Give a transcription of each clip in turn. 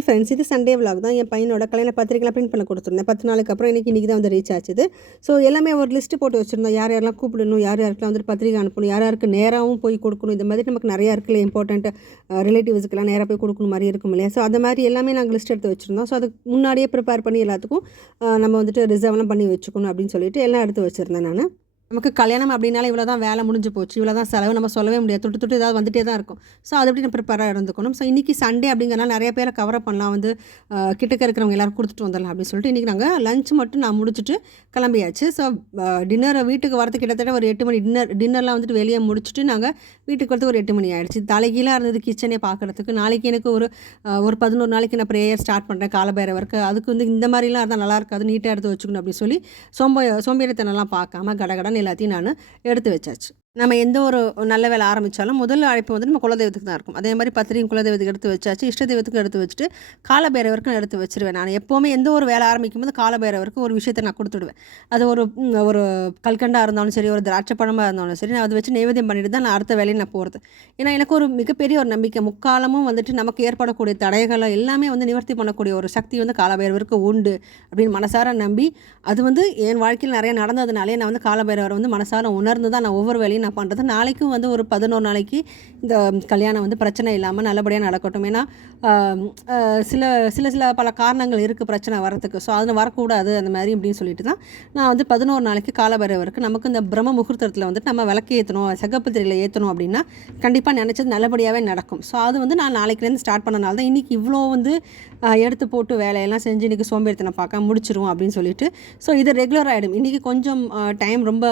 Hi friends, இது Sunday vlog தான். என் பையனோட கல்யாண பத்திரிக்கைலாம் பிரிண்ட் பண்ண கொடுத்துருந்தேன். 10 நாளுக்கு அப்புறம் இன்றைக்கி தான் வந்து ரீச் ஆச்சுது. ஸோ எல்லாமே ஒரு லிஸ்ட்டு போட்டு வச்சுருந்தோம். யார் யாரெல்லாம் கூப்பிடணும், யார் யாருக்கெல்லாம் வந்துட்டு பத்திரிக்கை அனுப்பணும், யார் யாருக்கு நேராகவும் போய் கொடுக்கணும். இந்த மாதிரி நமக்கு நிறையா இருக்குல்ல, இம்பார்ட்டண்ட் ரிலேட்டிவ்ஸுக்கெல்லாம் நேராக போய் கொடுக்கணும் மாதிரி இருக்கும் இல்லையா. ஸோ அந்த மாதிரி எல்லாமே நாங்கள் லிஸ்ட் எடுத்து வச்சுருந்தோம். ஸோ அதுக்கு முன்னாடியே ப்ரிப்பேர் பண்ணி எல்லாத்துக்கும் நம்ம வந்துட்டு ரிசர்வ்லாம் பண்ணி வச்சுக்கணும் அப்படின்னு சொல்லிட்டு எல்லாம் எடுத்து வச்சுருந்தேன் நான். நமக்கு கல்யாணம் அப்படின்னாலே இவ்வளோ தான் வேலை முடிஞ்சு போச்சு, இவ்வளோ தான் செலவு, நம்ம சொல்லவே முடியாது. தொட்டு ஏதாவது வந்துகிட்டே தான் இருக்கும். ஸோ அது எப்படி நம்ம ப்ரிப்பேராக இருந்துக்கணும். ஸோ இன்றைக்கி சண்டே அப்படிங்கிறனால நிறைய பேரை கவரப் பண்ணலாம், வந்து கிட்டக்க இருக்கிறவங்க எல்லோரும் கொடுத்துட்டு வந்துடலாம் அப்படின்னு சொல்லிட்டு இன்றைக்கி நாங்கள் லஞ்ச் மட்டும் நான் முடிச்சுட்டு கிளம்பியாச்சு. ஸோ டின்னர் வீட்டுக்கு வரது கிட்டத்தட்ட ஒரு 8 மணி. டின்னர்லாம் வந்துட்டு வெளியே முடிச்சுட்டு நாங்கள் வீட்டுக்கு வரதுக்கு ஒரு 8 மணி ஆகிடுச்சு. தலைகீழாக இருந்தது கிச்சனே பார்க்குறதுக்கு. நாளைக்கு எனக்கு ஒரு 11 நாளைக்கு நான் ப்ரேயர் ஸ்டார்ட் பண்ணுறேன் காலபைரவருக்கு. அதுக்கு வந்து இந்த மாதிரிலாம் இருந்தால் நல்லா இருக்காது, நீட்டாக எடுத்து வச்சுக்கணும் அப்படின்னு சொல்லி சோம்பேறித்தனம்லாம் பார்க்காம கடகடன்னு எல்லாத்தையும் நான் எடுத்து வச்சாச்சு. நம்ம எந்த ஒரு நல்ல வேலை ஆரம்பித்தாலும் முதல் அழைப்பு வந்து நம்ம குலதெய்வத்துக்கு தான் இருக்கும். அதே மாதிரி பத்திரிகை குலதெய்வத்துக்கு எடுத்து வச்சாச்சு, இஷ்ட தெய்வத்துக்கு எடுத்து வச்சுட்டு காலபைரவருக்கும் எடுத்து வச்சுருவேன். நான் எப்போவுமே எந்த ஒரு வேலை ஆரம்பிக்கும் போது காலபைரவருக்கு ஒரு விஷயத்தை நான் கொடுத்துடுவேன். அது ஒரு கல்கண்டாக இருந்தாலும் சரி, ஒரு திராட்சை பழமாக இருந்தாலும் சரி, நான் அதை வச்சு நைவேத்தியம் பண்ணிட்டு தான் நான் அடுத்த வேலையை நான் போகிறது. ஏன்னா எனக்கு ஒரு மிகப்பெரிய ஒரு நம்பிக்கை, முக்காலமும் வந்துட்டு நமக்கு ஏற்படக்கூடிய தடைகளை எல்லாமே வந்து நிவர்த்தி பண்ணக்கூடிய ஒரு சக்தி வந்து காலபைரவருக்கு உண்டு அப்படின்னு மனசார நம்பி, அது வந்து என் வாழ்க்கையில் நிறைய நடந்ததுனாலே நான் வந்து காலபைரவரை வந்து மனசார உணர்ந்து தான் நான் ஒவ்வொரு வேலையும் நான் பண்ணுறது. நாளைக்கும் வந்து ஒரு 11 நாளைக்கு இந்த கல்யாணம் வந்து பிரச்சனை இல்லாமல் நல்லபடியாக நடக்கட்டும். ஏன்னா சில பல காரணங்கள் இருக்குது பிரச்சனை வரத்துக்கு. ஸோ அதில் வரக்கூடாது அந்த மாதிரி அப்படின்னு சொல்லிட்டு தான் நான் வந்து 11 நாளைக்கு காலபைரவருக்கு நமக்கு இந்த பிரம்ம முகூர்த்தத்தில் வந்துட்டு நம்ம விளக்கு ஏற்றணும், சகப்பத்திரியில் ஏற்றணும் அப்படின்னா கண்டிப்பாக நினச்சது நல்லபடியாகவே நடக்கும். ஸோ அது வந்து நான் நாளைக்குலேருந்து ஸ்டார்ட் பண்ணனால தான் இன்றைக்கி இவ்வளோ வந்து எடுத்து போட்டு வேலையெல்லாம் செஞ்சு இன்றைக்கி சோம்பேறித்தனை பார்க்க முடிச்சிருவோம் அப்படின்னு சொல்லிட்டு. ஸோ இது ரெகுலர் ஆகிடும். இன்றைக்கி கொஞ்சம் டைம் ரொம்ப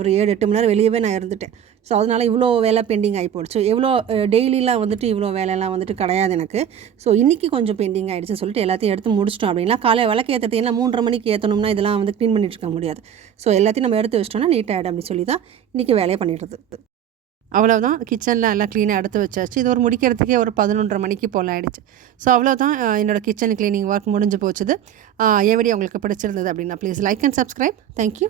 ஒரு 7-8 மணி நேரம் வெளியவே நான் இருந்துட்டேன். ஸோ அதனால் இவ்வளோ வேலை பெண்டிங் ஆகி போடுச்சு. எவ்வளோ டெய்லிலாம் வந்துட்டு இவ்வளோ வேலையெல்லாம் வந்துட்டு கிடையாது எனக்கு. ஸோ இன்றைக்கி கொஞ்சம் பெண்டிங் ஆகிடுச்சுன்னு சொல்லிட்டு எல்லாத்தையும் எடுத்து முடிச்சிட்டோம். அப்படின்னா காலை விளக்கு ஏற்றுறது ஏன்னா 3:30 மணிக்கு ஏற்றணும்னா இதெல்லாம் வந்து க்ளீன் பண்ணிட்டு இருக்க முடியாது. ஸோ எல்லாத்தையும் நம்ம எடுத்து வச்சிட்டோம்னா நீட் ஆகிடும் அப்படின்னு சொல்லி தான் இன்றைக்கி வேலையை பண்ணிடுறது. அவ்வளோதான், கிச்சனில் எல்லாம் க்ளீனாக எடுத்து வச்சாச்சு. இது ஒரு முடிக்கிறதுக்கே ஒரு 11:30 மணிக்கு போல் ஆகிடுச்சு. ஸோ அவ்வளோதான், என்னோடய கிச்சன் க்ளீனிங் ஒர்க் முடிஞ்சு போச்சுது. என் வீடியோ உங்களுக்கு பிடிச்சிருந்தது அப்படின்னா please like and subscribe. Thank you.